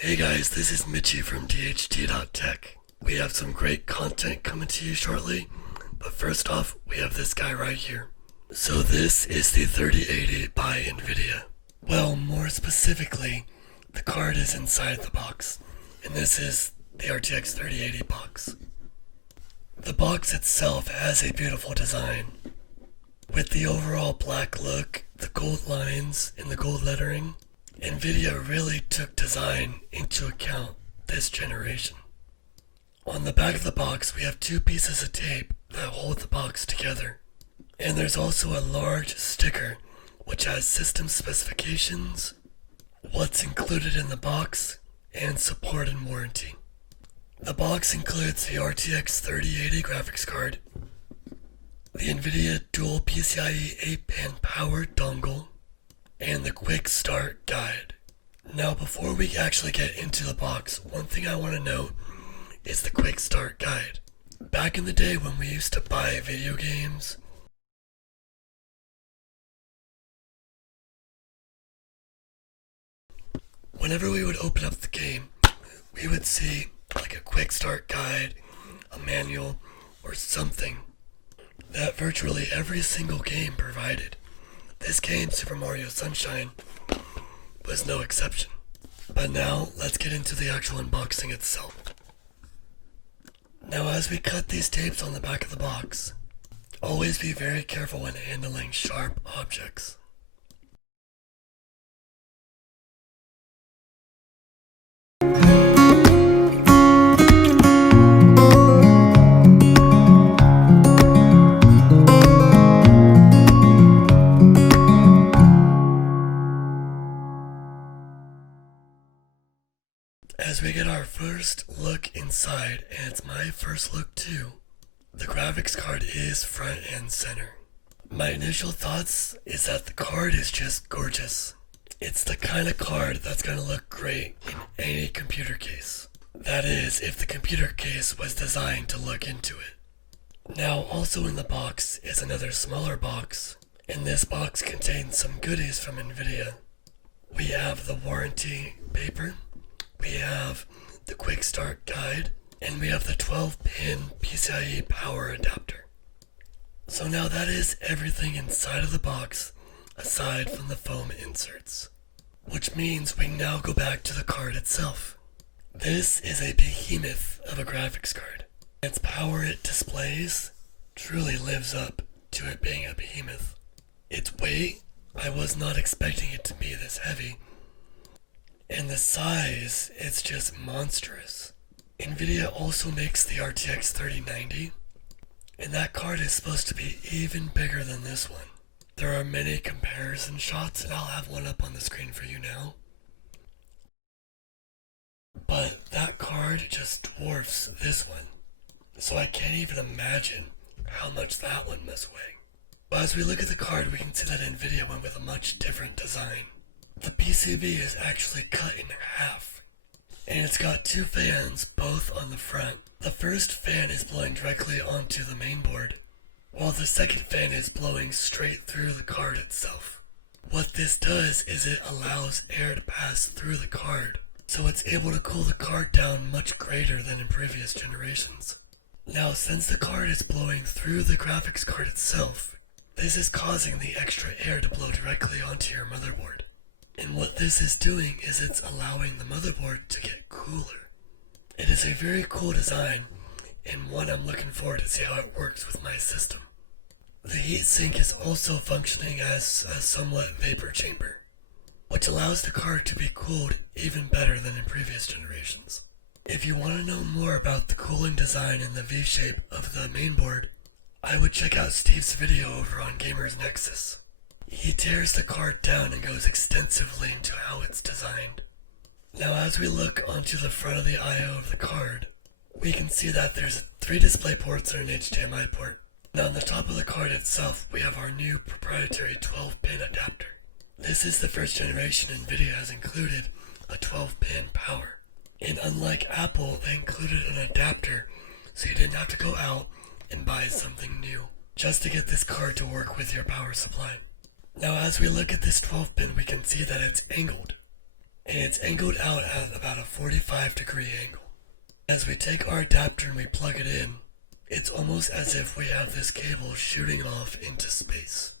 Hey guys, this is Mitchie from DHT.tech. We have some great content coming to you shortly, but first off, we have this guy right here. So this is the 3080 by NVIDIA. Well, more specifically, the card is inside the box, and this is the RTX 3080 box. The box itself has a beautiful design. With the overall black look, the gold lines, and the gold lettering, NVIDIA really took design into account this generation. On the back of the box, we have two pieces of tape that hold the box together. And there's also a large sticker which has system specifications, what's included in the box, and support and warranty. The box includes the RTX 3080 graphics card, the NVIDIA dual PCIe 8-pin power dongle, and the quick start guide. Now before we actually get into the box, one thing I want to note is the quick start guide. Back in the day when we used to buy video games, whenever we would open up the game, we would see like a quick start guide, a manual, or something that virtually every single game provided. This game, Super Mario Sunshine, was no exception. But now, let's get into the actual unboxing itself. Now as we cut these tapes on the back of the box, always be very careful when handling sharp objects. As we get our first look inside, and it's my first look too, the graphics card is front and center. My initial thoughts is that the card is just gorgeous. It's the kind of card that's going to look great in any computer case. That is, if the computer case was designed to look into it. Now also in the box is another smaller box, and this box contains some goodies from NVIDIA. We have the warranty paper, we have the quick start guide, and we have the 12-pin PCIe power adapter. So now that is everything inside of the box, aside from the foam inserts. Which means we now go back to the card itself. This is a behemoth of a graphics card. Its power it displays truly lives up to it being a behemoth. Its weight, I was not expecting it to be this heavy. And the size, it's just monstrous. NVIDIA also makes the RTX 3090, and that card is supposed to be even bigger than this one. There are many comparison shots, and I'll have one up on the screen for you now. But that card just dwarfs this one, so I can't even imagine how much that one must weigh. But as we look at the card, we can see that NVIDIA went with a much different design. The PCB is actually cut in half, and it's got two fans, both on the front. The first fan is blowing directly onto the mainboard, while the second fan is blowing straight through the card itself. What this does is it allows air to pass through the card, so it's able to cool the card down much greater than in previous generations. Now, since the card is blowing through the graphics card itself, this is causing the extra air to blow directly onto your motherboard. And what this is doing is it's allowing the motherboard to get cooler. It is a very cool design, and one I'm looking forward to see how it works with my system. The heatsink is also functioning as a somewhat vapor chamber, which allows the card to be cooled even better than in previous generations. If you want to know more about the cooling design and the V-shape of the mainboard, I would check out Steve's video over on Gamers Nexus. He tears the card down and goes extensively into how it's designed. Now as we look onto the front of the I/O of the card, we can see that there's 3 display ports and an HDMI port. Now on the top of the card itself, we have our new proprietary 12-pin adapter. This is the first generation NVIDIA has included a 12-pin power. And unlike Apple, they included an adapter, so you didn't have to go out and buy something new just to get this card to work with your power supply. Now as we look at this 12-pin, we can see that it's angled. and it's angled out at about a 45-degree angle. As we take our adapter and we plug it in, it's almost as if we have this cable shooting off into space.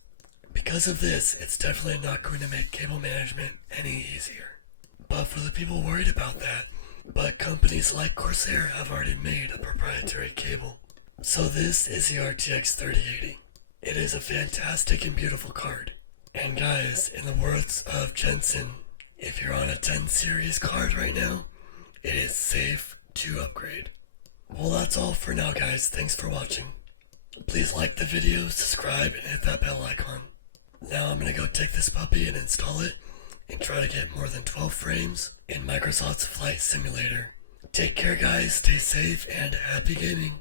Because of this, it's definitely not going to make cable management any easier. But for the people worried about that, but companies like Corsair have already made a proprietary cable. So this is the RTX 3080. It is a fantastic and beautiful card. And guys, in the words of Jensen, if you're on a 10 series card right now, it is safe to upgrade. Well, that's all for now, guys. Thanks for watching. Please like the video, subscribe, and hit that bell icon. Now I'm gonna go take this puppy and install it and try to get more than 12 frames in Microsoft's Flight Simulator. Take care, guys. Stay safe and happy gaming.